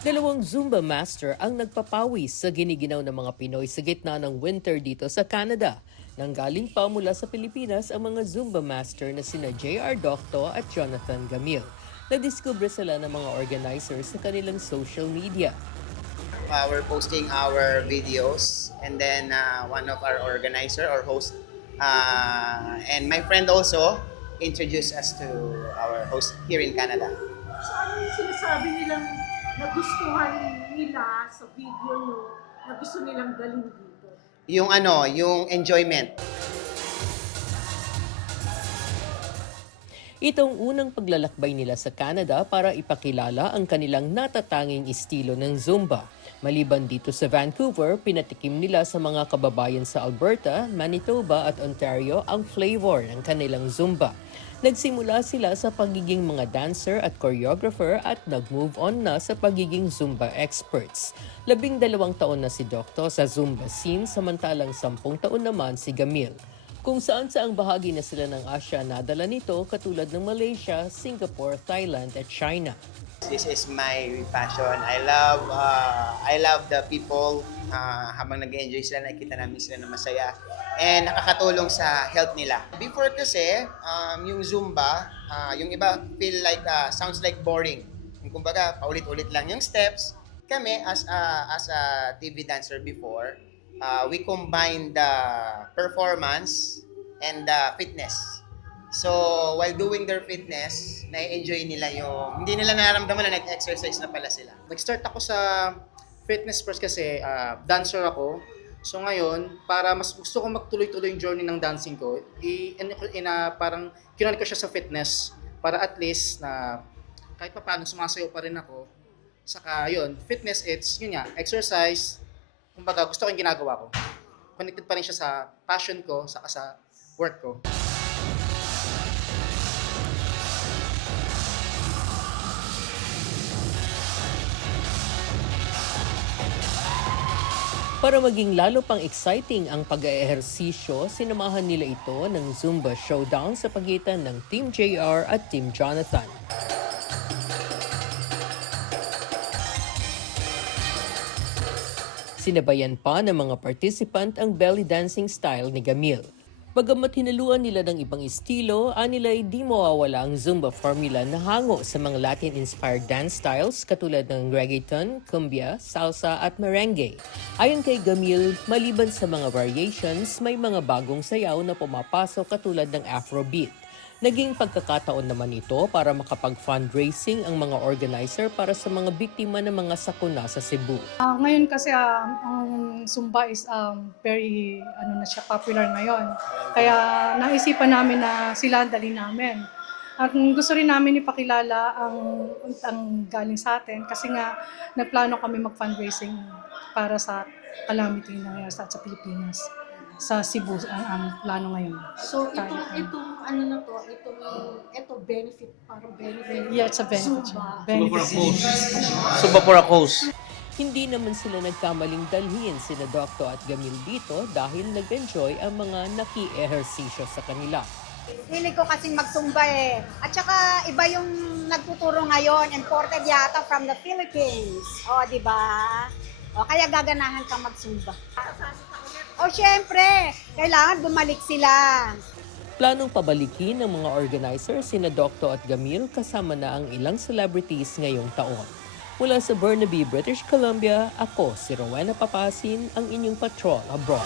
Dalawang Zumba master ang nagpapawis sa giniginaw ng mga Pinoy sa gitna ng winter dito sa Canada. Nanggaling pa mula sa Pilipinas ang mga Zumba master na sina J.R. Docto at Jonathan Gamil. Nadiskubre sila ng mga organizers sa kanilang social media. We're posting our videos, and then one of our organizer or host and my friend also introduced us to our host here in Canada. So ano yung sinasabi nilang nagustuhan nila sa video nyo na gusto nilang dalhin dito? Yung enjoyment. Itong unang paglalakbay nila sa Canada para ipakilala ang kanilang natatanging estilo ng Zumba. Maliban dito sa Vancouver, pinatikim nila sa mga kababayan sa Alberta, Manitoba at Ontario ang flavor ng kanilang Zumba. Nagsimula sila sa pagiging mga dancer at choreographer at nag-move on na sa pagiging Zumba experts. 12 taon na si Docto sa Zumba scene samantalang 10 taon naman si Gamil. Kung saan-saang bahagi na sila ng Asia nadala nito katulad ng Malaysia, Singapore, Thailand at China. This is my passion. I love the people. Habang nag-enjoy sila, nakikita namin sila na masaya. And nakakatulong sa health nila. Before kasi, yung Zumba, yung iba feel like, sounds like boring. Yung kumbaga, paulit-ulit lang yung steps. Kami, as a TV dancer before, we combine the performance and the fitness. So, while doing their fitness, na-enjoy nila hindi nila nararamdaman na nag-exercise na pala sila. Nag-start ako sa fitness first kasi dancer ako. So ngayon, para mas gusto ko magtuloy-tuloy yung journey ng dancing ko, parang kinuha ko siya sa fitness para at least na kahit pa paano sumasayaw pa rin ako. Saka yun, fitness yun nga, exercise. Kumbaga gusto ko yung ginagawa ko. Connected pa rin siya sa passion ko, saka sa work ko. Para maging lalo pang exciting ang pag-eehersisyo, sinamahan nila ito ng Zumba Showdown sa pagitan ng Team JR at Team Jonathan. Sinabayan pa ng mga participant ang belly dancing style ni Gamil. Bagamat hinaluan nila ng ibang estilo, anila ay di mawawala ang Zumba formula na hango sa mga Latin-inspired dance styles katulad ng reggaeton, cumbia, salsa at merengue. Ayon kay Gamil, maliban sa mga variations, may mga bagong sayaw na pumapasok katulad ng Afrobeat. Naging pagkakataon naman ito para makapag-fundraising ang mga organizer para sa mga biktima ng mga sakuna sa Cebu. Ngayon kasi ang Zumba is very popular ngayon. Kaya naisipan namin na sila ang dalhin namin. At gusto rin namin ipakilala ang galing sa atin kasi nga nagplano kami mag-fundraising para sa calamity na nangyayari sa Pilipinas. Sa Cebu ang plano ngayon. So itong benefit, parang benefit. Yeah, it's a benefit. Zumba. Zumba for a cause. Hindi naman sila nagkamaling dalhin sina Docto at Gamil dito dahil nag-enjoy ang mga naki-ehersisyo sa kanila. Hilig ko kasing magsumba eh. At saka iba yung nagtuturo ngayon, imported yata from the Philippines. O, di ba? O, kaya gaganahan kang magsumba. O, syempre, kailangan bumalik sila. Planong pabalikin ng mga organizers sina Docto at Gamil kasama na ang ilang celebrities ngayong taon. Mula sa Burnaby, British Columbia, ako si Rowena Papasin, ang inyong patrol abroad.